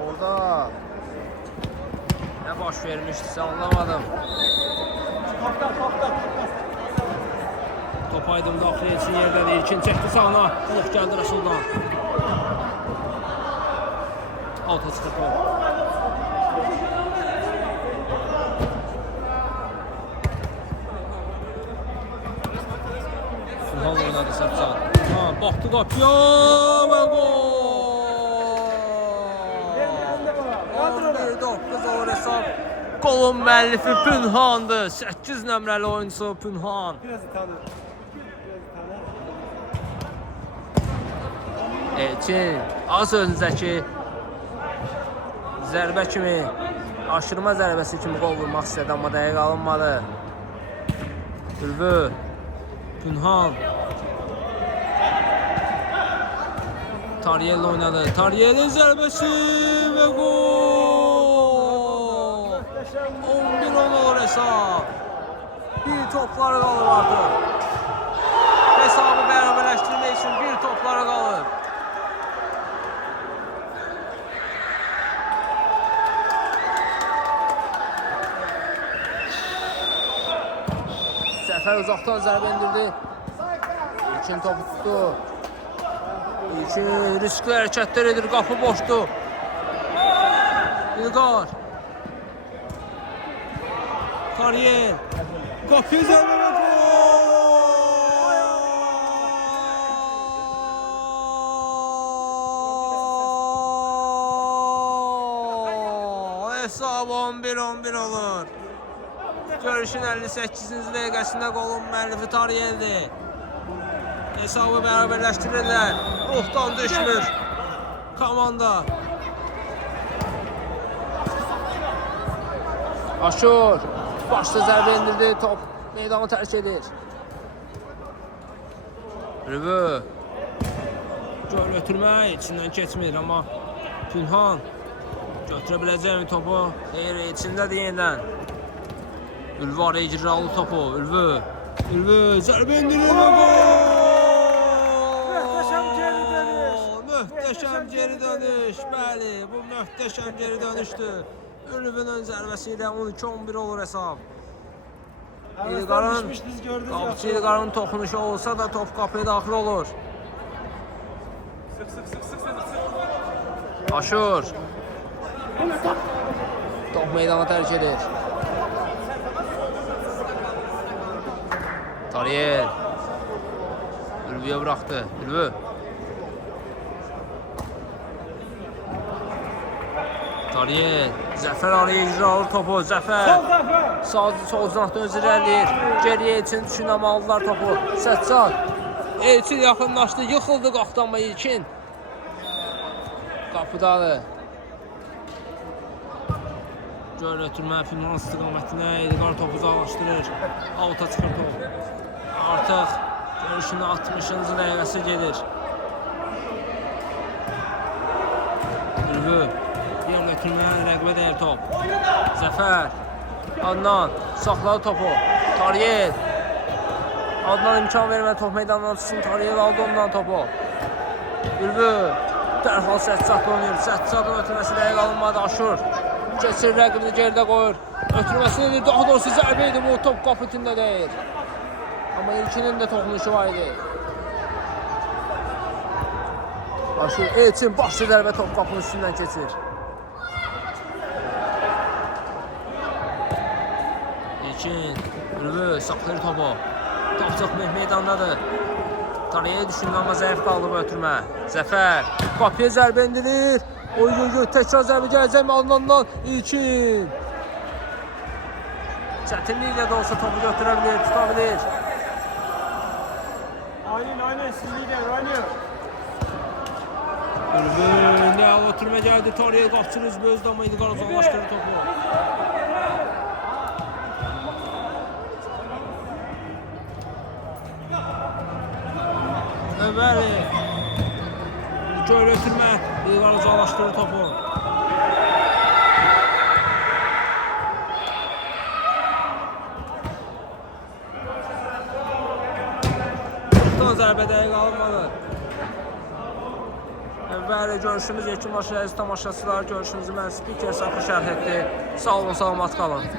Orada ne baş vermişti anlamadım. Top aydım daxil etsin yerdədir. İlkin çəkdi sağına. Blok gəldi Rəsuldan. Alta çıxır top. Sulhan oynadı Səbzan. Baxdı qapıya və gol! 11-9 olur hesab. Golun müəllifi Pünhan'dır. 8 nömrəli oyuncusu Pünhan. Biraz tanı. Elçin az öncəki zərbə kimi, aşırma zərbəsi kimi qol vurmaq istədi, amma dəqiq alınmadı. Ülvü, Pünhan. Taryel oynadı. Taryelin zərbəsi və gol! 11-10 olur hesab. Bir topları qalır artıq. Hesabı bərabərləşdirmək üçün bir topları qalır. Zəfər uzaqdan zərbə indirdi. İlkin topu tutdu. İlkin riskli hərəkətlər edir. Qapı boşdur. İlqar. Taryel. Qapı zərbə və gol! Hesab 11-11 olur. Görüşün 58-ci dəqiqəsində qolun müəllifi Taryeldir. Hesabı bərabərləşdirirlər. Ruhdan düşmür komanda. Aşur başda zərbə indirdi. Top meydanı tərk edir. Rübü gol ötürmək içindən keçmir, amma Pünhan götürə biləcəkmi topu? Xeyr, içindədir yeniden. Ülvü araya girir, aldı topu. Ülvü zərbə indirir və gol! Möhtəşəm geri dönüş. Bəli, bu möhtəşəm geri dönüşdür. Ülvünün zərbəsi ilə 12-11 olur hesab. İlqarın qapıcı İlqarın toxunuşu olsa da top qapıya daxil olur. Aşur top meydana tərk edir. Taryel Ülvüyə bıraxdı. Ülvü Taryel Zəfər araya icra alır topu. Zəfər sol cinahda özü irəliyir. Geriyə Elçin düşünəməlidirlər topu. Səccad Elçin yaxınlaşdı. Yıxıldı qalxdı, amma İlkin qapıdadır. Göl ötürmə Pünhan istiqamətinə İlqar topu uzaqlaşdırır. Alta çıxır top. Artıq görüşün 60-cı dəqiqəsi gedir. Ülvü yer götürməyən rəqbə deyir top. Zəfər Adnan saxladı topu. Taryel Adnan imkan vermədi top meydandan çıxsın. Taryel aldı ondan topu. Ülvü dərhal Səccadla oynayır. Səccadın ötürməsi dəqiq alınmadı. Aşur keçir, rəqibini geridə qoyur. Ötürməsini edir. Daha doğrusu zərbə idi. Bu top qapı tində deyir. Amma İlkinin də toxunuşu var idi. Aşur Elçin başlı zərbə top qapının üstündən keçir. İlkin Ülvü saxlayır topu. Top çıxmır meydandadır. Taryel düşündü, amma zəif qaldı bu ötürmə. Zəfər qapıya zərbə indirir. Oy təkrar zərbə gələcək mi Adnandan? İlkin çətinliklə də olsa topu götürə bilir, tuta bilir. Oynayın siz lider oynayın. Ne oturma geldi. Tarihe qapçınız Bözdamı İlqar uzaqlaşdırır topu. Bəli. Göl ötürmə. İlqar uzaqlaşdırır topu. Son zərbə dəqiq alınmalı. Bəli, görüşümüz yekun başlayız. Tamaşaçılar görüşümüzü mən spiker Sakı şərh etdi. Sağ olun, salamat qalın.